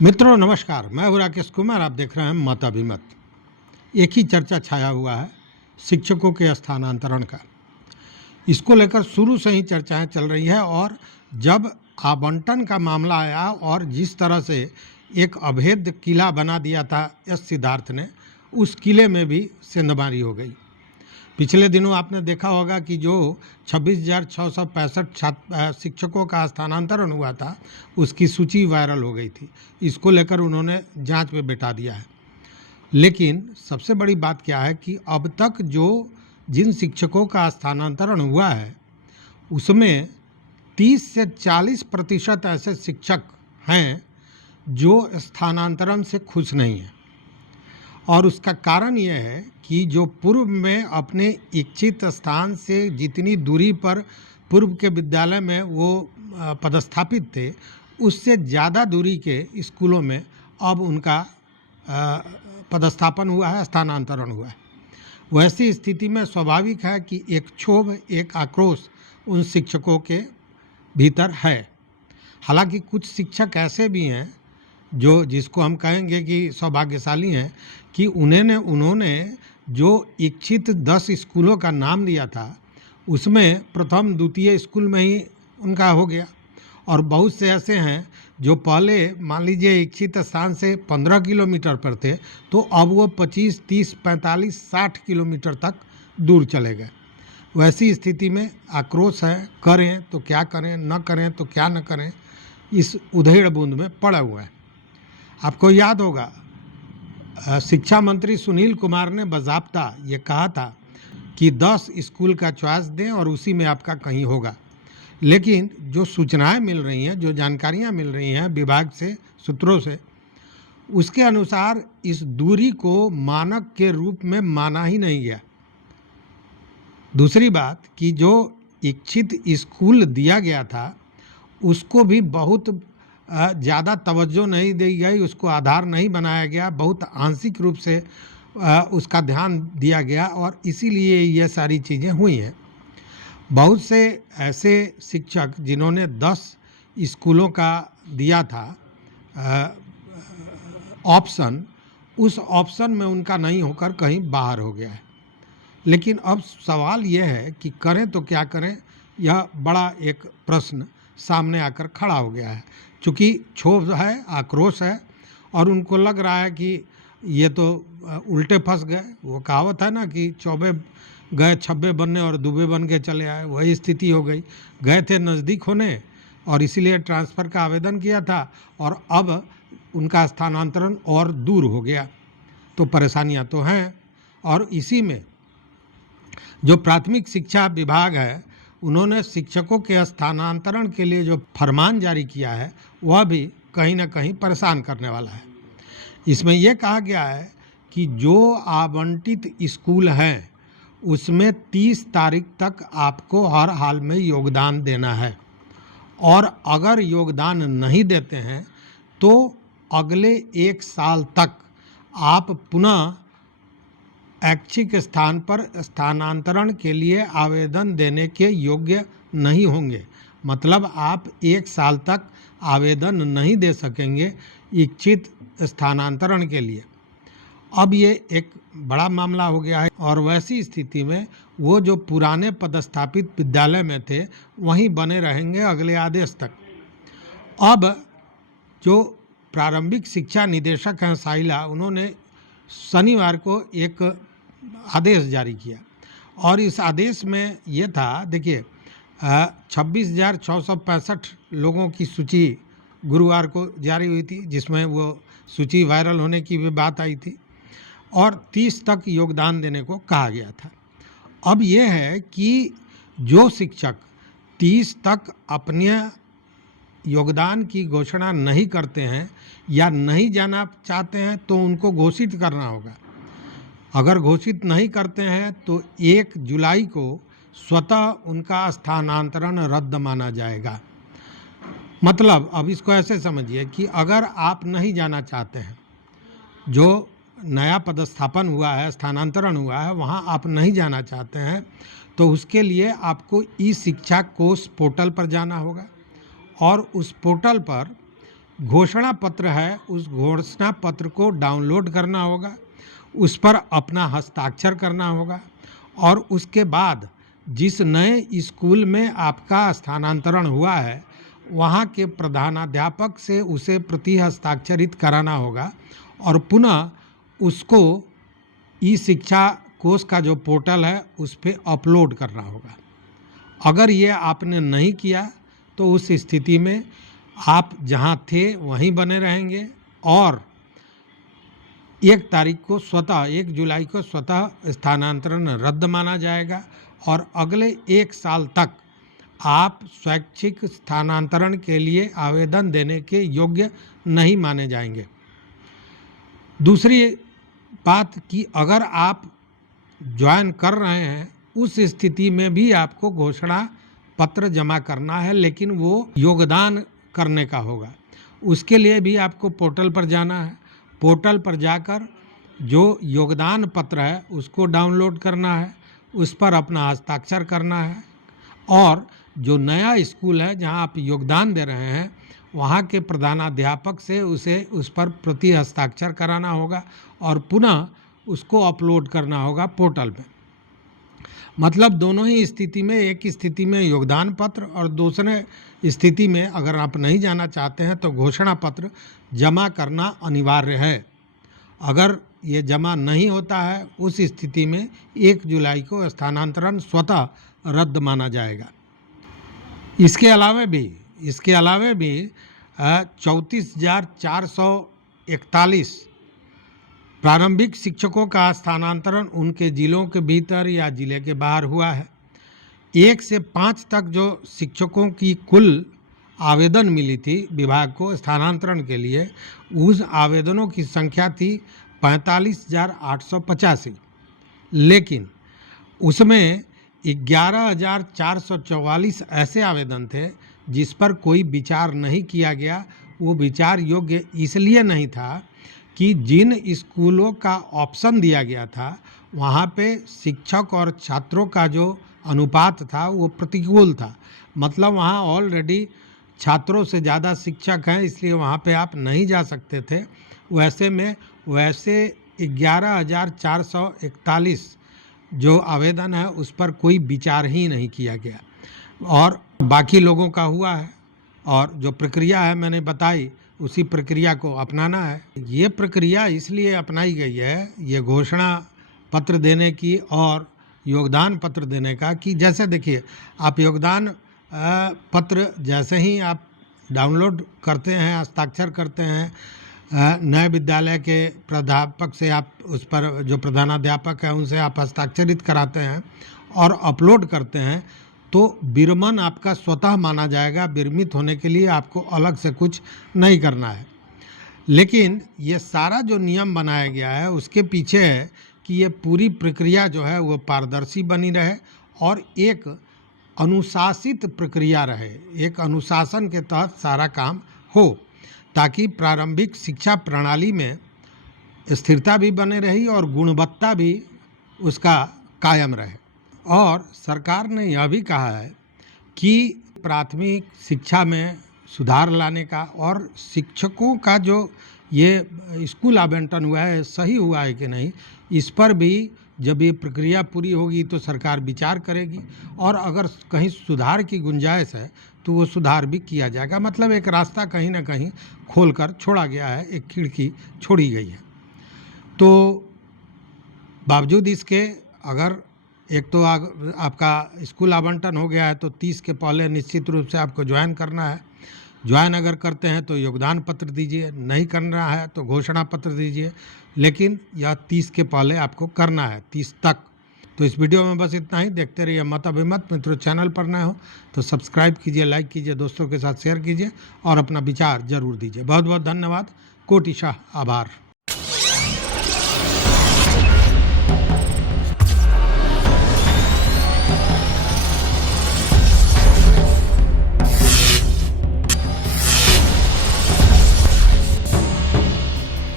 मित्रों नमस्कार, मैं हूं राकेश कुमार। आप देख रहे हैं मत अभिमत। एक ही चर्चा छाया हुआ है शिक्षकों के स्थानांतरण का। इसको लेकर शुरू से ही चर्चाएं चल रही है और जब आवंटन का मामला आया और जिस तरह से एक अभेद किला बना दिया था एस सिद्धार्थ ने, उस किले में भी सेंधमारी हो गई। पिछले दिनों आपने देखा होगा कि जो 26,665 शिक्षकों का स्थानांतरण हुआ था, उसकी सूची वायरल हो गई थी। इसको लेकर उन्होंने जांच में बैठा दिया है। लेकिन सबसे बड़ी बात क्या है कि अब तक जो जिन शिक्षकों का स्थानांतरण हुआ है उसमें 30 से 40% ऐसे शिक्षक हैं जो स्थानांतरण से खुश नहीं हैं। और उसका कारण यह है कि जो पूर्व में अपने इच्छित स्थान से जितनी दूरी पर पूर्व के विद्यालय में वो पदस्थापित थे, उससे ज़्यादा दूरी के स्कूलों में अब उनका पदस्थापन हुआ है, स्थानांतरण हुआ है। वैसी स्थिति में स्वाभाविक है कि एक क्षोभ, एक आक्रोश उन शिक्षकों के भीतर है। हालांकि कुछ शिक्षक ऐसे भी हैं जो जिसको हम कहेंगे कि सौभाग्यशाली हैं कि उन्होंने जो इच्छित 10 स्कूलों का नाम दिया था उसमें प्रथम द्वितीय स्कूल में ही उनका हो गया। और बहुत से ऐसे हैं जो पहले मान लीजिए इच्छित स्थान से 15 किलोमीटर पर थे, तो अब वो 25, 30, 45, 60 किलोमीटर तक दूर चले गए। वैसी स्थिति में आक्रोश है, करें तो क्या करें, न करें तो क्या न करें, इस उधेड़ बूंद में पड़ा हुआ है। आपको याद होगा शिक्षा मंत्री सुनील कुमार ने बाज़ाब्ता ये कहा था कि 10 स्कूल का चॉइस दें और उसी में आपका कहीं होगा। लेकिन जो सूचनाएं मिल रही हैं, जो जानकारियां मिल रही हैं विभाग से, सूत्रों से, उसके अनुसार इस दूरी को मानक के रूप में माना ही नहीं गया। दूसरी बात कि जो इच्छित स्कूल दिया गया था उसको भी बहुत ज़्यादा तवज्जो नहीं दी गई, उसको आधार नहीं बनाया गया, बहुत आंशिक रूप से उसका ध्यान दिया गया और इसीलिए ये सारी चीज़ें हुई हैं। बहुत से ऐसे शिक्षक जिन्होंने 10 स्कूलों का दिया था ऑप्शन, उस ऑप्शन में उनका नहीं होकर कहीं बाहर हो गया है। लेकिन अब सवाल यह है कि करें तो क्या करें, यह बड़ा एक प्रश्न सामने आकर खड़ा हो गया है। चूँकि क्षोभ है, आक्रोश है और उनको लग रहा है कि ये तो उल्टे फंस गए। वो कहावत है ना कि चौबे गए छब्बे बनने और दुबे बन के चले आए, वही स्थिति हो गई। गए थे नज़दीक होने और इसीलिए ट्रांसफ़र का आवेदन किया था और अब उनका स्थानांतरण और दूर हो गया। तो परेशानियां तो हैं। और इसी में जो प्राथमिक शिक्षा विभाग है, उन्होंने शिक्षकों के स्थानांतरण के लिए जो फरमान जारी किया है वह भी कहीं ना कहीं परेशान करने वाला है। इसमें यह कहा गया है कि जो आवंटित स्कूल हैं उसमें 30 तारीख तक आपको हर हाल में योगदान देना है और अगर योगदान नहीं देते हैं तो अगले 1 साल तक आप पुनः ऐच्छिक स्थान पर स्थानांतरण के लिए आवेदन देने के योग्य नहीं होंगे। मतलब आप 1 साल तक आवेदन नहीं दे सकेंगे इच्छित स्थानांतरण के लिए। अब ये एक बड़ा मामला हो गया है और वैसी स्थिति में वो जो पुराने पदस्थापित विद्यालय में थे वहीं बने रहेंगे अगले आदेश तक। अब जो प्रारंभिक शिक्षा निदेशक हैं साइला, उन्होंने शनिवार को एक आदेश जारी किया और इस आदेश में ये था, देखिए 26,665 लोगों की सूची गुरुवार को जारी हुई थी, जिसमें वो सूची वायरल होने की भी बात आई थी और 30 तक योगदान देने को कहा गया था। अब ये है कि जो शिक्षक 30 तक अपने योगदान की घोषणा नहीं करते हैं या नहीं जाना चाहते हैं तो उनको घोषित करना होगा। अगर घोषित नहीं करते हैं तो 1 जुलाई को स्वतः उनका स्थानांतरण रद्द माना जाएगा। मतलब अब इसको ऐसे समझिए कि अगर आप नहीं जाना चाहते हैं, जो नया पदस्थापन हुआ है, स्थानांतरण हुआ है, वहाँ आप नहीं जाना चाहते हैं तो उसके लिए आपको ई शिक्षा कोष पोर्टल पर जाना होगा और उस पोर्टल पर घोषणा पत्र है, उस घोषणा पत्र को डाउनलोड करना होगा, उस पर अपना हस्ताक्षर करना होगा और उसके बाद जिस नए स्कूल में आपका स्थानांतरण हुआ है वहाँ के प्रधानाध्यापक से उसे प्रति हस्ताक्षरित कराना होगा और पुनः उसको ई शिक्षा कोष का जो पोर्टल है उस पर अपलोड करना होगा। अगर ये आपने नहीं किया तो उस स्थिति में आप जहाँ थे वहीं बने रहेंगे और 1 जुलाई को स्वतः स्थानांतरण रद्द माना जाएगा और अगले 1 साल तक आप स्वैच्छिक स्थानांतरण के लिए आवेदन देने के योग्य नहीं माने जाएंगे। दूसरी बात कि अगर आप ज्वाइन कर रहे हैं उस स्थिति में भी आपको घोषणा पत्र जमा करना है, लेकिन वो योगदान करने का होगा। उसके लिए भी आपको पोर्टल पर जाना है। पोर्टल पर जाकर जो योगदान पत्र है उसको डाउनलोड करना है, उस पर अपना हस्ताक्षर करना है और जो नया स्कूल है जहां आप योगदान दे रहे हैं वहां के प्रधानाध्यापक से उस पर प्रति हस्ताक्षर कराना होगा और पुनः उसको अपलोड करना होगा पोर्टल में। मतलब दोनों ही स्थिति में, एक स्थिति में योगदान पत्र और दूसरे स्थिति में अगर आप नहीं जाना चाहते हैं तो घोषणा पत्र जमा करना अनिवार्य है। अगर ये जमा नहीं होता है उस स्थिति में 1 जुलाई को स्थानांतरण स्वतः रद्द माना जाएगा। इसके अलावे भी 34,441 प्रारंभिक शिक्षकों का स्थानांतरण उनके जिलों के भीतर या जिले के बाहर हुआ है। 1 से 5 तक जो शिक्षकों की कुल आवेदन मिली थी विभाग को स्थानांतरण के लिए, उस आवेदनों की संख्या थी 45,885, लेकिन उसमें 11,444 ऐसे आवेदन थे जिस पर कोई विचार नहीं किया गया। वो विचार योग्य इसलिए नहीं था कि जिन स्कूलों का ऑप्शन दिया गया था वहाँ पे शिक्षक और छात्रों का जो अनुपात था वो प्रतिकूल था। मतलब वहाँ ऑलरेडी छात्रों से ज़्यादा शिक्षक हैं, इसलिए वहाँ पे आप नहीं जा सकते थे। वैसे 11,441 जो आवेदन है उस पर कोई विचार ही नहीं किया गया और बाकी लोगों का हुआ है और जो प्रक्रिया है मैंने बताई उसी प्रक्रिया को अपनाना है। ये प्रक्रिया इसलिए अपनाई गई है, ये घोषणा पत्र देने की और योगदान पत्र देने का, कि जैसे देखिए आप योगदान पत्र जैसे ही आप डाउनलोड करते हैं, हस्ताक्षर करते हैं, नए विद्यालय के प्राध्यापक से आप उस पर जो प्रधानाध्यापक है उनसे आप हस्ताक्षरित कराते हैं और अपलोड करते हैं तो विरमण आपका स्वतः माना जाएगा। विरमित होने के लिए आपको अलग से कुछ नहीं करना है। लेकिन ये सारा जो नियम बनाया गया है उसके पीछे है कि ये पूरी प्रक्रिया जो है वो पारदर्शी बनी रहे और एक अनुशासित प्रक्रिया रहे, एक अनुशासन के तहत सारा काम हो, ताकि प्रारंभिक शिक्षा प्रणाली में स्थिरता भी बने रही और गुणवत्ता भी उसका कायम रहे। और सरकार ने यह भी कहा है कि प्राथमिक शिक्षा में सुधार लाने का और शिक्षकों का जो ये स्कूल आवंटन हुआ है सही हुआ है कि नहीं, इस पर भी जब ये प्रक्रिया पूरी होगी तो सरकार विचार करेगी और अगर कहीं सुधार की गुंजाइश है तो वो सुधार भी किया जाएगा। मतलब एक रास्ता कहीं ना कहीं खोलकर छोड़ा गया है, एक खिड़की छोड़ी गई है। तो बावजूद इसके अगर एक तो आपका स्कूल आवंटन हो गया है तो 30 के पहले निश्चित रूप से आपको ज्वाइन करना है। ज्वाइन अगर करते हैं तो योगदान पत्र दीजिए, नहीं करना है तो घोषणा पत्र दीजिए, लेकिन यह 30 के पहले आपको करना है, 30 तक। तो इस वीडियो में बस इतना ही। देखते रहिए मत अभिमत। मित्रों चैनल पर नए हो तो सब्सक्राइब कीजिए, लाइक कीजिए, दोस्तों के साथ शेयर कीजिए और अपना विचार जरूर दीजिए। बहुत बहुत धन्यवाद। कोटिशाह आभार।